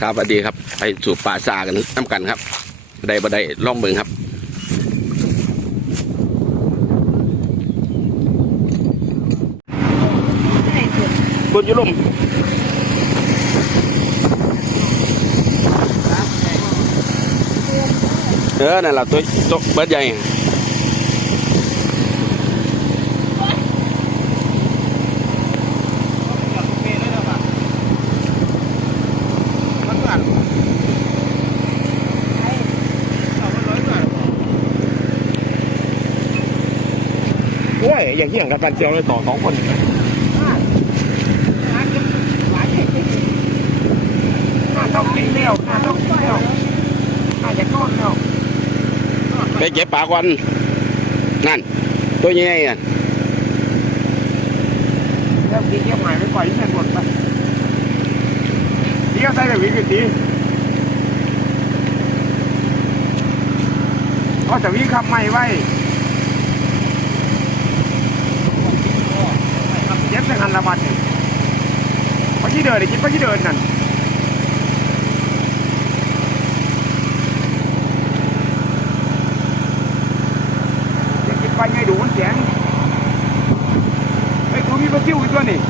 ครับสวัสดีครับไปสู่ป่าซากันน้ำกันครับได้บ่ได้ล่องเบิ่งครับบนยุลมนั่นแหละตัวเบิดใหญ่โอ้ยอย่างที่อย่างกันเจียวเลยต่อ2 คนต้องกินแล้วต้องกินแล้วน่าจะก้อนแล้วไปเก็บปลาควันนั่นตัวใหญ่อ่ะแล้วกินเยี่ยมหมายไม่ปล่อยที่แม่หมดไปเดี๋ยวใส่แบบนี้กี่ทีก็จะวิ่งขับไม่ไว้เย็บเป็นหันละบัดพอที่เดินกินพอที่เดินนั่นกินไปไงดูมันแข็งไอ้ตัวนี้ก็จิ้วอีกตัวนี่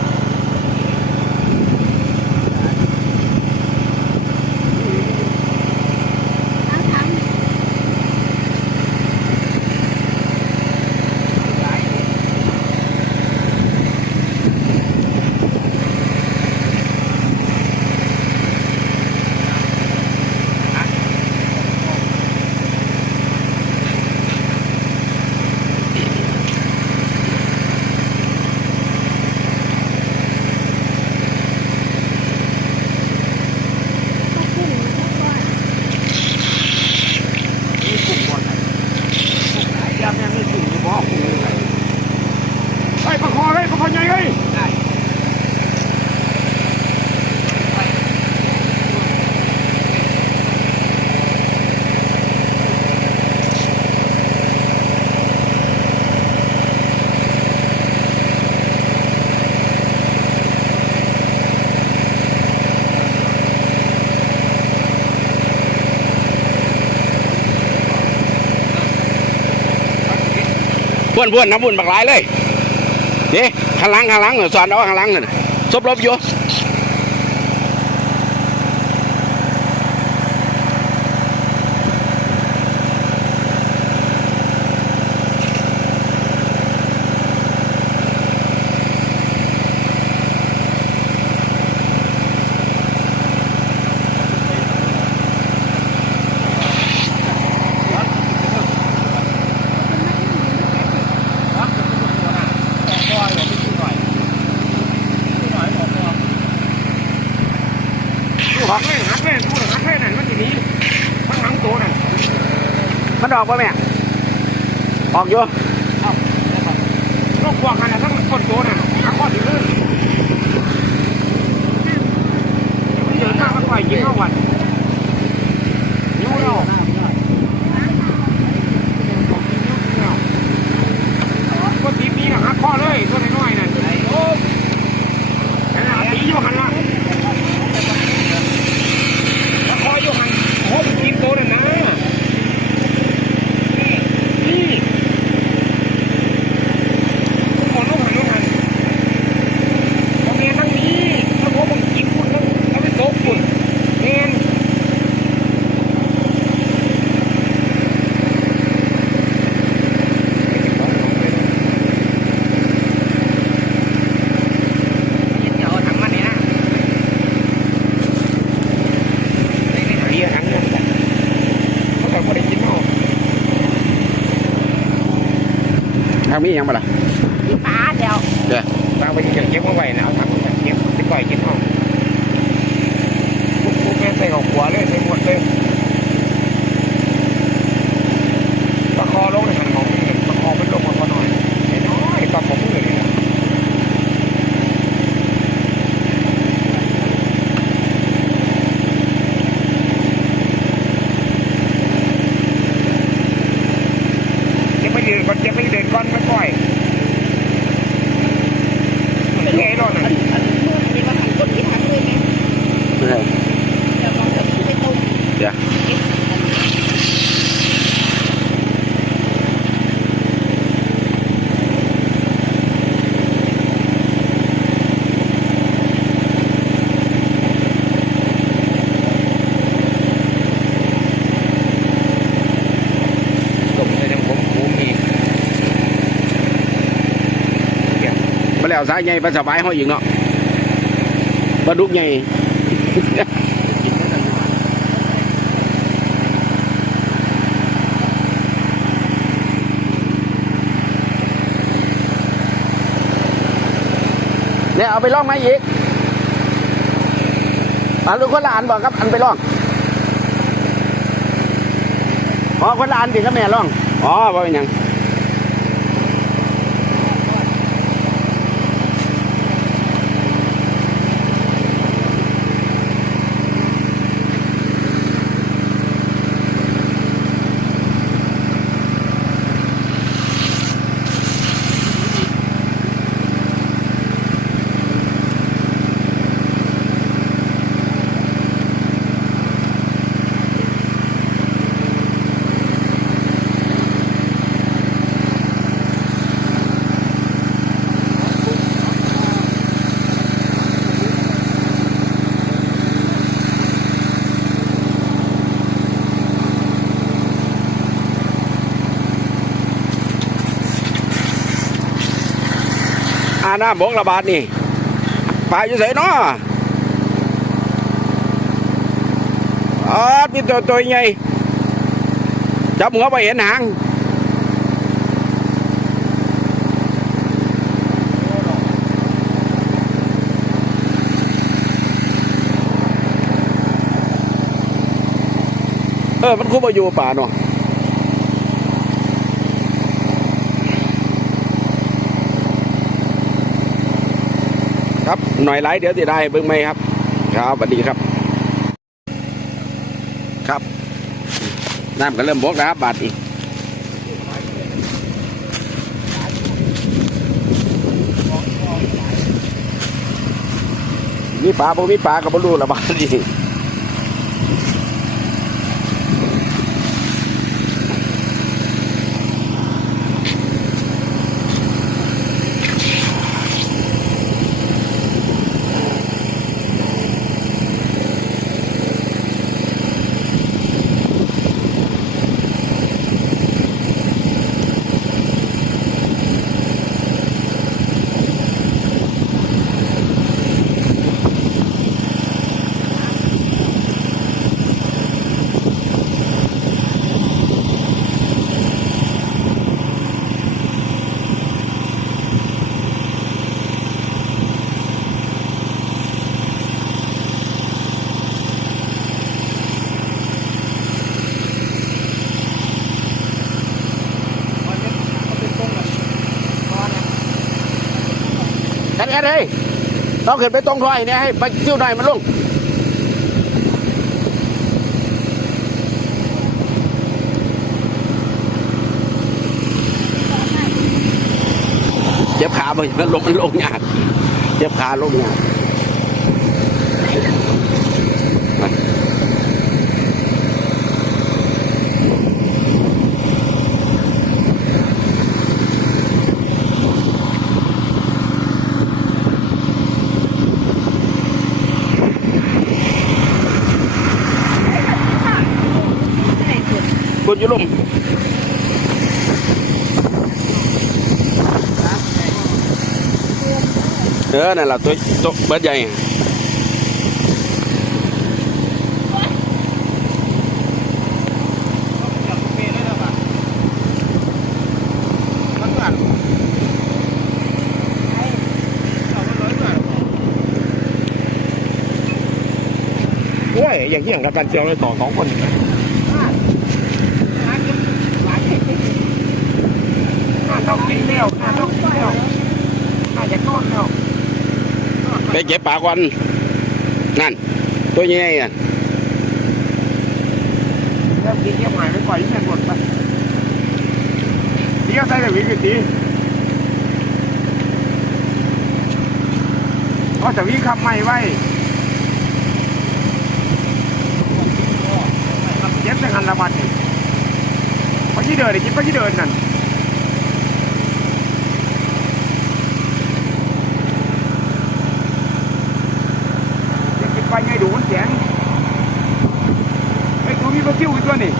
บ้วนน้ำบ้วนบักหลายเลยนี่ข้างหลังสอนเอาข้างหลังเลยซบลบอยู่หักเล่นนั่นมันทีนี้ทั้งหลังตัวนั่นมันออกป่ะแม่ออกอยู่ลูกพวกกันนะทั้งคนตัวนั่นทั้งข้อที่ลื่นเดินหน้ามันปล่อยยิงเข้าวันยูโร่ก็ทีนี้นะหักข้อเลยตัวน้อยๆนั่นโอ้ยตีอยู่หันละคอยอยู่หันโอ้ยกินโตเลยนะนี่ขอลูกหันพอเมียนั่งนี้แล้วพอมึงกินคุณแล้วเอาไปโต๊ะคุณเมียนทางนี้ยังบ่ล่ะที่ปลาเดียวตาไปยังเก็บเอาไว้นะเอาถังเก็บไปปล่อยกินเอาพวกแม่ใส่ออกหัวเลยใส่หมดเลยตะคอลงในหันของตะคอมันลงมาพอหน่อยน้อยตอนผมเมื่อยเลยเก็บไม่เดินก้อนไม่ปล่อย ไงรอดน่ะ ดี๋ยวต้มใส่น้ำผมหูมีเกี่ยว มาแล้วสายใหญ่ปลาสบายห้อยอีกเนาะปลาดุกใหญ่ กินได้ตลอด เนี่ยเอาไปล่องไหมอีกลูกคนละอันบอกครับอันไปล่องอ๋อคนละอันดิครับแม่ล่องอ๋อว่าเป็นหยังน้ำบกระบาดนี่ปลาอยู่ไสเนาะมีตัวใหญ่จับหัวไปเห็นหางมันคุ้มอยู่ป่าเนาะครับหน่อยไลฟ์เดี๋ยวจะได้เบิ่งไหมครับครับสวัสดีครับครับน้ำก็เริ่มบกแล้วครับบาดอีกมีปลาบ่มีปลาก็บ่รู้ละบาดนี่แอดเฮ้ยต้องขึ้นไปตรงคอยเนี่ยให้ไปเที่ยวหน่อยมันลงเจ็บขาไปมันลงยากเจ็บขาลงยากคุณยุลุมนั่นแหละตัวเบิดใหญ่โอ้ยอย่างเงี้ยกับการเจียวเลยต่อ2 คนต้องกินเลี้ยวต้องกินเลี้ยวน่าจะก้อนแล้ว ไปเก็บปลาก่อนนั่นตัวใหญ่อ่ะ แล้วกินเยี่ยมหายไปก่อนที่จะหมดไปเดี๋ยวใส่แต่วิ่งตีก็จะวิ่งคำใหม่ไว้ ละบัดนี่พอที่เดินได้กินพอที่เดินนั่นจะกินไปไงดูมันแข็งไอ้ตัวมีปลาซิวอีกตัวนี่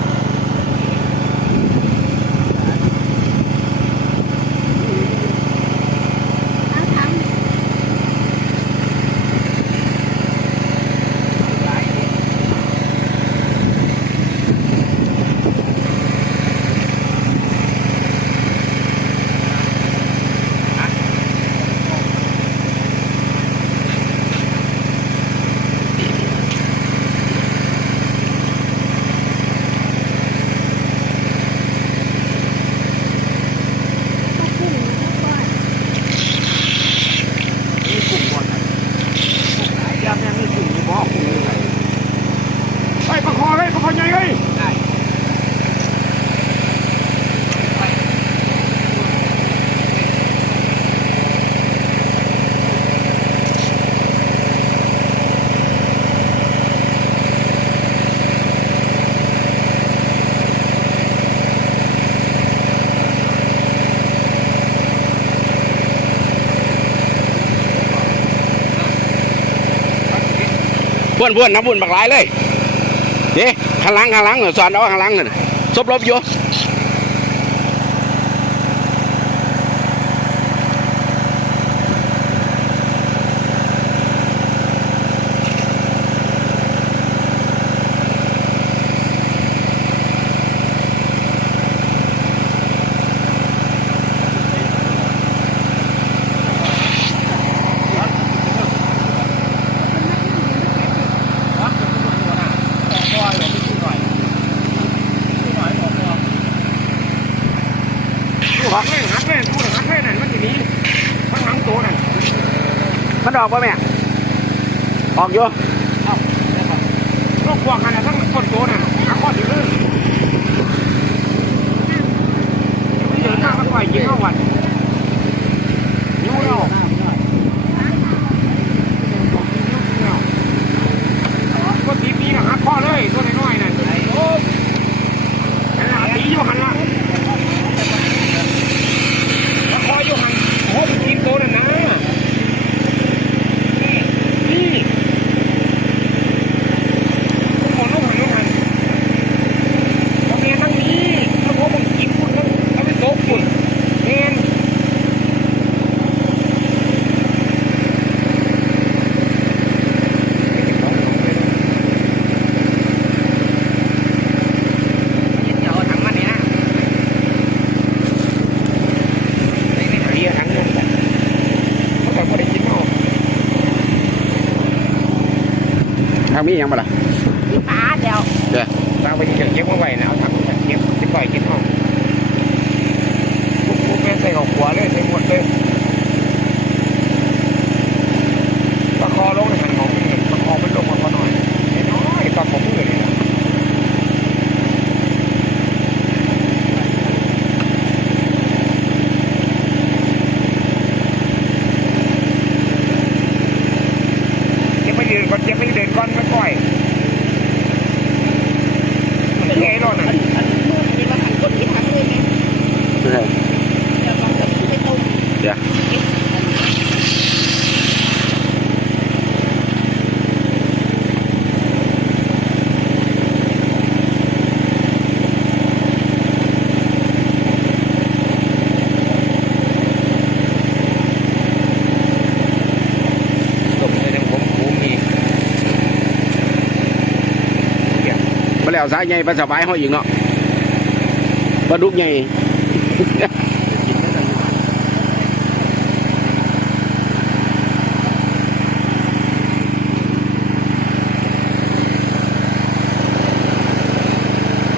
บ้วนน้ำบุญบักหลายเลยนี่ข้างหลังสอนเอาข้างหลังเลยซบลบอยู่หักเลยนั่นมันจะมีมันหังตัวนั่น มันออกป่ะแม่ออกอยู่ โรคพวกนั้นทั้งคนตัวนั่นหักข้อถือไม่เดินทางมาปล่อยกินข้าววันนิ้วเราก็ตีปีนะหักข้อเลยตัวน้อยๆนั่นโอ้ตีอยู่หันละคอยอยู่หันโอ้กินตัวนั่นนะนี่หมดลูกหันตรงนี้ทั้งนี้แล้วผมกินคุณแล้วเอาไปโต๊ะคุณเอ็นทางนี้ยังบ่ล่ะ พี่ป้าเดี๋ยว เดี๋ยว เราไปเก็บมาไว้นะเอาถังเก็บไปปล่อยกินห้องพวกแม่ใส่ออกหัวเลยใส่หมดเลยตะคอลงในหันของตะคอมันลงมาหน่อยน้อยตอนผมมือเลยนะเก็บไปเดินก่อนไม่ปล่อยมันไงรอดน่ะ มือนี่มาหันก้นกินหันเลยไง ไม่ใช่ เดี๋ยวลองกับพี่ไปต้ม เดี๋ยวมาแล้วสายใหญ่ปลาสบายห้อยอีกเนาะปลาดุกใหญ่ เ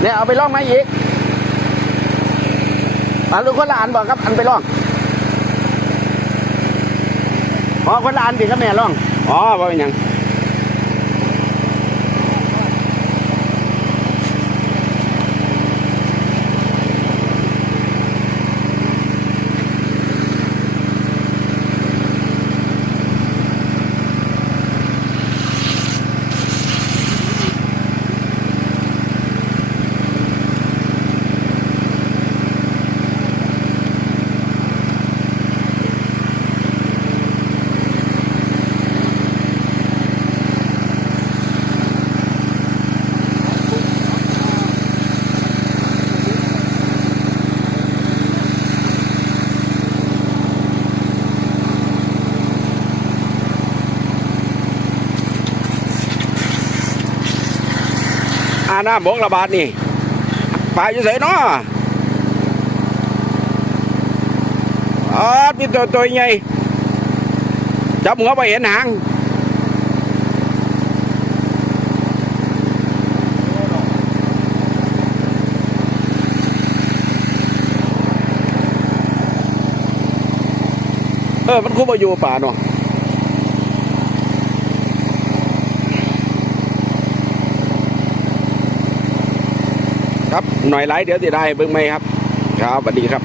นี่ยเอาไปล่องไหมอีกลูกคนละอันบอกครับอันไปล่องอ๋อคนละอันดิครับแม่ล่องอ๋อว่าเป็นยัง น้ำบกระบาดนี่ปลาอยู่ไสเนาะมีตัวใหญ่จับหัวไปเห็นหางมันคุ้มอยู่ป่าเนาะครับหน่อยไลฟ์เดี๋ยวจะได้เบิ่งไหมครับครับสวัสดีครับ